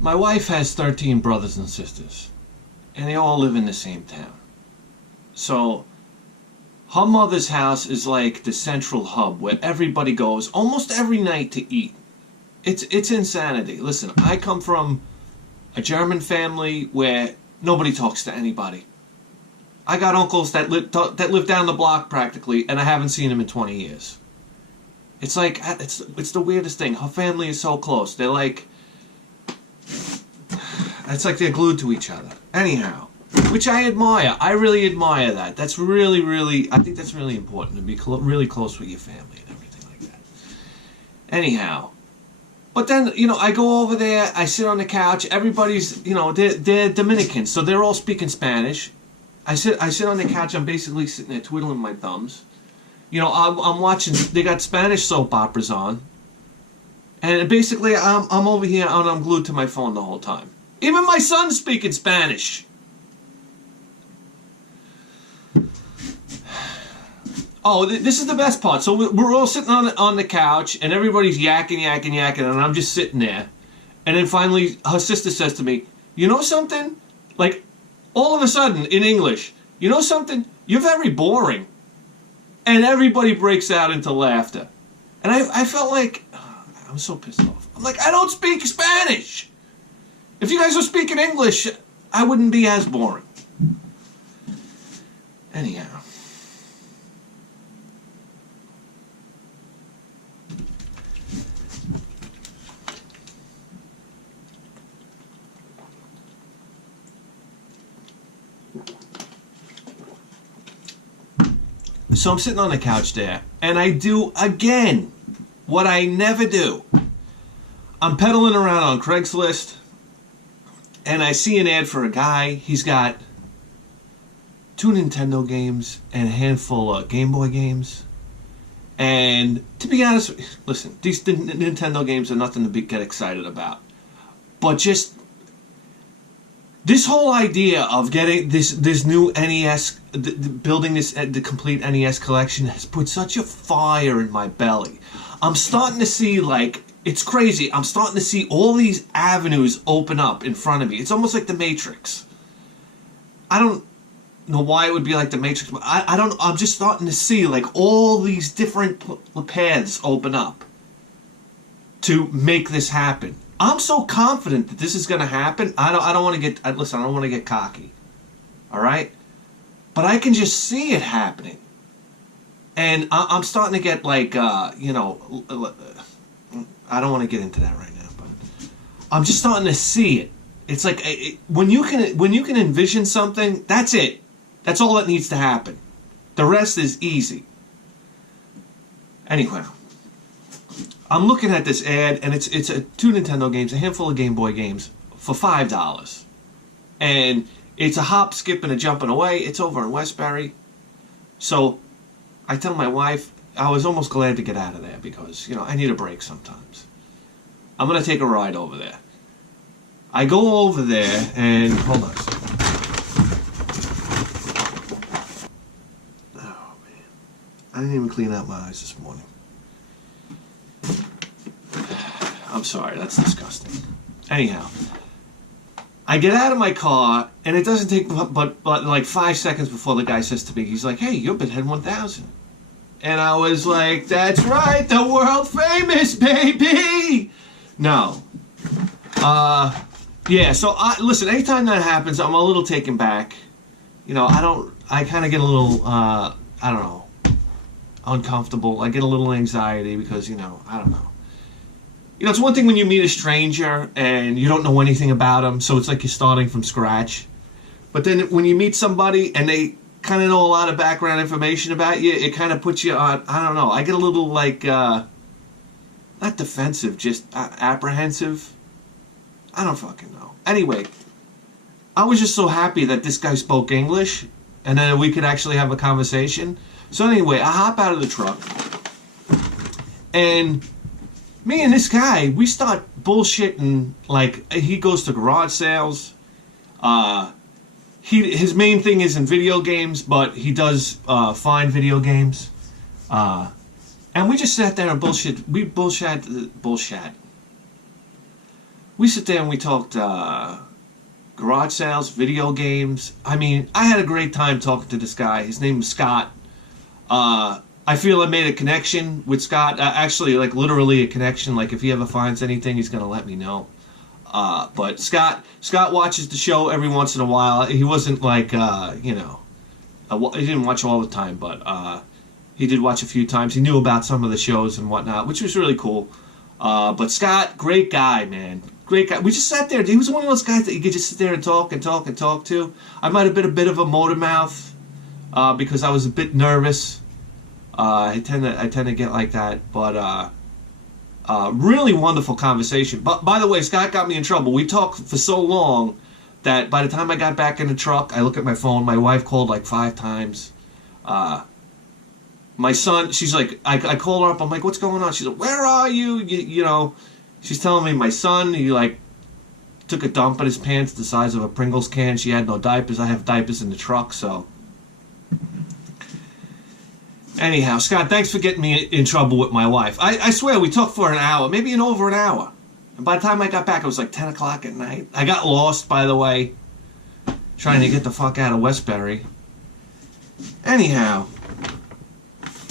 My wife has 13 brothers and sisters, and they all live in the same town. So her mother's house is like the central hub where everybody goes almost every night to eat. It's insanity. Listen, I come from a German family where nobody talks to anybody. I got uncles that live down the block practically, and I haven't seen them in 20 years. It's like, it's the weirdest thing. Her family is so close. They're like, it's like they're glued to each other. Anyhow, which I admire. I really admire that. That's really, really, I think that's really important to be really close with your family and everything like that. Anyhow, but then, you know, I go over there, I sit on the couch, everybody's, you know, they're Dominicans, so they're all speaking Spanish. I sit on the couch, I'm basically sitting there twiddling my thumbs. You know, I'm watching, they got Spanish soap operas on. And basically, I'm over here and I'm glued to my phone the whole time. Even my son's speaking Spanish. Oh, this is the best part. So we're all sitting on the couch, and everybody's yakking, and I'm just sitting there. And then finally, her sister says to me, "You know something? Like, all of a sudden, in English, you know something? You're very boring." And everybody breaks out into laughter. And I felt like, I'm so pissed off. I'm like, I don't speak Spanish. If you guys were speaking English, I wouldn't be as boring. Anyhow. So I'm sitting on the couch there, and I do, again, what I never do. I'm pedaling around on Craigslist, and I see an ad for a guy. He's got 2 Nintendo games and a handful of Game Boy games. And to be honest, listen, these Nintendo games are nothing to get excited about. But just this whole idea of getting this new NES, building the complete NES collection has put such a fire in my belly. I'm starting to see, like, it's crazy. I'm starting to see all these avenues open up in front of me. It's almost like the Matrix. I don't know why it would be like the Matrix, but I'm just starting to see, like, all these different paths open up to make this happen. I'm so confident that this is going to happen. I don't want to get, listen, I don't want to get cocky. All right? But I can just see it happening. And I'm starting to get, like, you know, I don't want to get into that right now, but I'm just starting to see it. It's like, when you can envision something, that's it. That's all that needs to happen. The rest is easy. Anyway, I'm looking at this ad, and it's 2 Nintendo games, a handful of Game Boy games for $5. And it's a hop, skip, and a jumping away. It's over in Westbury. So I tell my wife, I was almost glad to get out of there because, you know, I need a break sometimes. I'm going to take a ride over there. I go over there, and hold on a second. Oh, man. I didn't even clean out my eyes this morning. I'm sorry, that's disgusting. Anyhow, I get out of my car, and it doesn't take but like 5 seconds before the guy says to me, he's like, "Hey, you're Bithead 1000. And I was like, "That's right, the world famous, baby!" No. Yeah, so, listen, anytime that happens, I'm a little taken back. You know, I kind of get a little, I don't know, uncomfortable. I get a little anxiety because, you know, I don't know. You know, it's one thing when you meet a stranger and you don't know anything about them, so it's like you're starting from scratch. But then when you meet somebody and they kind of know a lot of background information about you, it kind of puts you on, I don't know, I get a little, like, not defensive, just apprehensive. I don't fucking know. Anyway, I was just so happy that this guy spoke English and then we could actually have a conversation. So anyway, I hop out of the truck, and me and this guy, we start bullshitting. Like, he goes to garage sales. His main thing is in video games, but he does fine video games. And we just sat there and bullshit. We we sit there and we talked garage sales, video games. I mean, I had a great time talking to this guy. His name was Scott. I feel I made a connection with Scott. Actually, like literally a connection. Like if he ever finds anything, he's gonna let me know. But Scott watches the show every once in a while. He wasn't like he didn't watch all the time, but he did watch a few times. He knew about some of the shows and whatnot, which was really cool. But Scott, great guy, man. Great guy. We just sat there. He was one of those guys that you could just sit there and talk to. I might have been a bit of a motor mouth because I was a bit nervous. I tend to get like that, but really wonderful conversation. But by the way, Scott got me in trouble. We talked for so long that by the time I got back in the truck, I look at my phone. My wife called like 5 times. My son, she's like, I call her up. I'm like, what's going on? She's like, where are you? You know, she's telling me my son, he like took a dump in his pants the size of a Pringles can. She had no diapers. I have diapers in the truck, so. Anyhow, Scott, thanks for getting me in trouble with my wife. I swear, we talked for an hour, maybe over an hour. And by the time I got back, it was like 10 o'clock at night. I got lost, by the way, trying to get the fuck out of Westbury. Anyhow,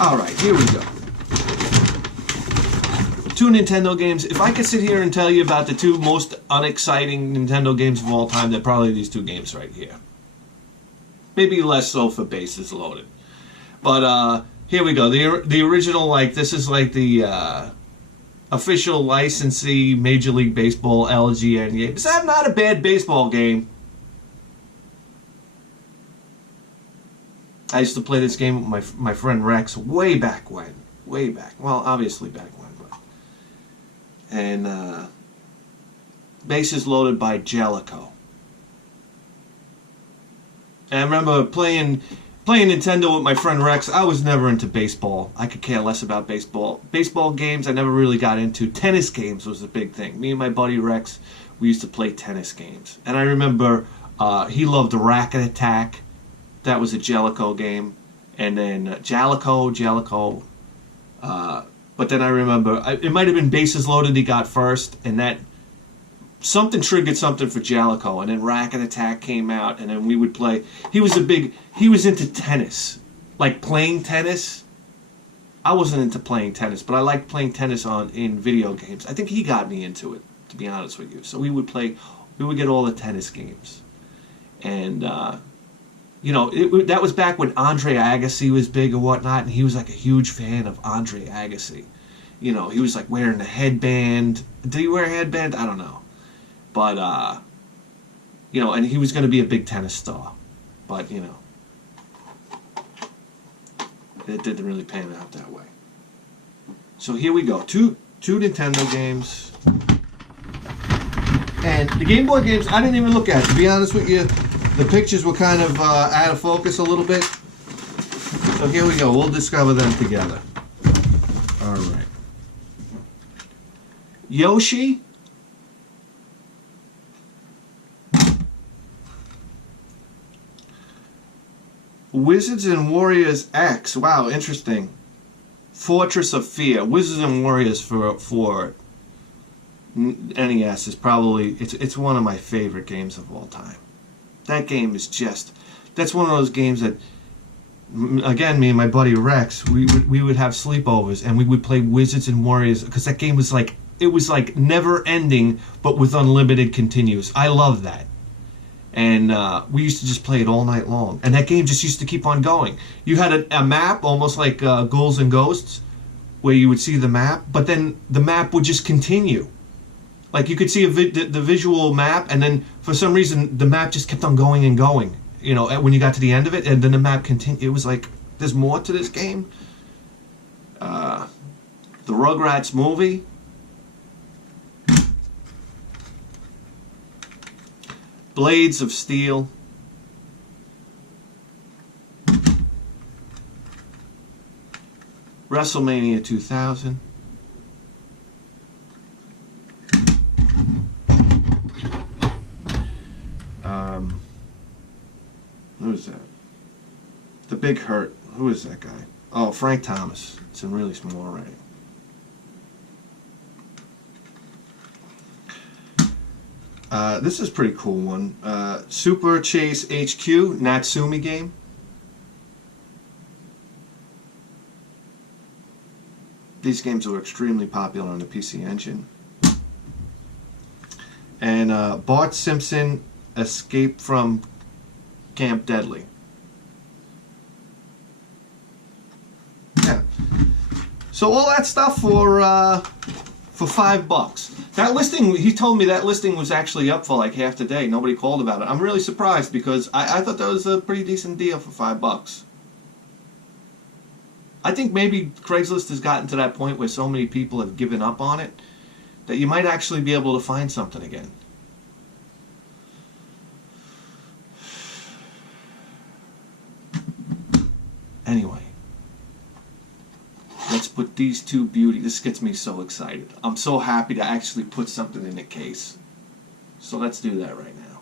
all right, here we go. 2 Nintendo games. If I could sit here and tell you about the 2 most unexciting Nintendo games of all time, they're probably these 2 games right here. Maybe less so for Bases Loaded. But here we go. The original, like, this is like the official licensee Major League Baseball LGN game. It's not a bad baseball game. I used to play this game with my friend Rex way back when. Way back. Well, obviously back when. But. And Bases Loaded by Jellicoe. And I remember playing Nintendo with my friend Rex. I was never into baseball. I could care less about baseball. Baseball games I never really got into. Tennis games was a big thing. Me and my buddy Rex, we used to play tennis games. And I remember he loved Racket Attack. That was a Jellicoe game. And then Jellicoe. But then I remember, it might have been Bases Loaded he got first. And that something triggered something for Jellicoe, and then Racket Attack came out, and then we would play. He was into tennis, like playing tennis. I wasn't into playing tennis, but I liked playing tennis in video games. I think he got me into it, to be honest with you. So we would get all the tennis games, and that was back when Andre Agassi was big and whatnot, and he was like a huge fan of Andre Agassi. You know, he was like wearing a headband. Did he wear a headband? I don't know. But, and he was going to be a big tennis star. But, it didn't really pan out that way. So here we go. Two Nintendo games. And the Game Boy games, I didn't even look at. To be honest with you, the pictures were kind of out of focus a little bit. So here we go. We'll discover them together. All right. Yoshi. Wizards and Warriors X. Wow, interesting. Fortress of Fear. Wizards and Warriors for NES is probably it's one of my favorite games of all time. That game is that's one of those games that, again, me and my buddy Rex, we would have sleepovers and we would play Wizards and Warriors because that game was like never ending but with unlimited continues. I love that. And we used to just play it all night long. And that game just used to keep on going. You had a map, almost like Ghouls and Ghosts, where you would see the map, but then the map would just continue. Like you could see the visual map, and then for some reason the map just kept on going and going. When you got to the end of it, and then the map continued. It was like, there's more to this game. The Rugrats movie. Blades of Steel. WrestleMania 2000. Who is that? The Big Hurt. Who is that guy? Oh, Frank Thomas. It's in really small writing. This is a pretty cool one. Super Chase HQ Natsumi game. These games were extremely popular on the PC Engine. And Bart Simpson Escape from Camp Deadly. Yeah. So all that stuff for $5. That listing, he told me that listing was actually up for like half the day. Nobody called about it. I'm really surprised because I thought that was a pretty decent deal for $5. I think maybe Craigslist has gotten to that point where so many people have given up on it that you might actually be able to find something again. Anyway, let's put these two beauties. This gets me so excited. I'm so happy to actually put something in the case. So let's do that right now.